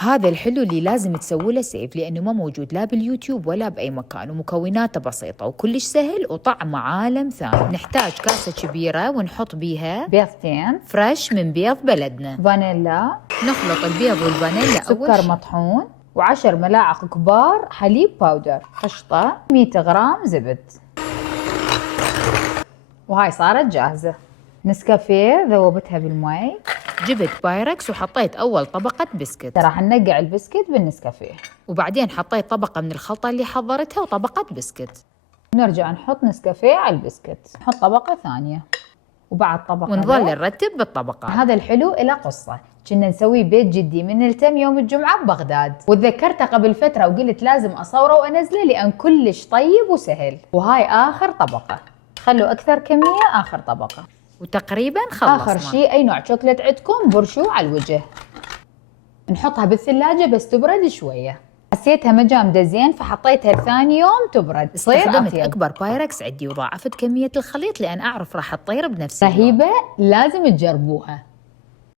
هذا الحلو اللي لازم تسوي له سيف لأنه ما موجود لا باليوتيوب ولا بأي مكان، ومكوناته بسيطة وكلش سهل وطعمه عالم ثاني. نحتاج كاسة كبيرة ونحط بيها بيضتين فريش من بيض بلدنا، فانيلا، نخلط البيض والفانيلا سكر مطحون، و10 ملاعق كبار حليب باودر، قشطة، 100 غرام زبد. وهاي صارت جاهزة. نسكافيه ذوبتها بالمي. جبت بايركس وحطيت أول طبقة بسكت، راح ننقع البسكت بالنسكافيه، وبعدين حطيت طبقة من الخلطة اللي حضرتها وطبقة بسكت، نرجع نحط نسكافيه على البسكت، نحط طبقة ثانية وبعد طبقة، ونظل نرتب بالطبقات. هذا الحلو إلى قصة، كنا نسويه بيت جدي من التم يوم الجمعة ببغداد، وتذكرته قبل فترة وقلت لازم أصوره وأنزله لأن كلش طيب وسهل. وهاي آخر طبقة، خلوا أكثر كمية آخر طبقة، وتقريبا خلصنا. آخر شيء أي نوع شوكولات عندكم برشوه على الوجه. نحطها بالثلاجة بس تبرد شوية. حسيتها مجامدة زين فحطيتها ثاني يوم تبرد. استخدمت أكبر بايركس عندي وضاعفت كمية الخليط لأن أعرف راح تطير بنفس رهيبة، لازم تجربوها.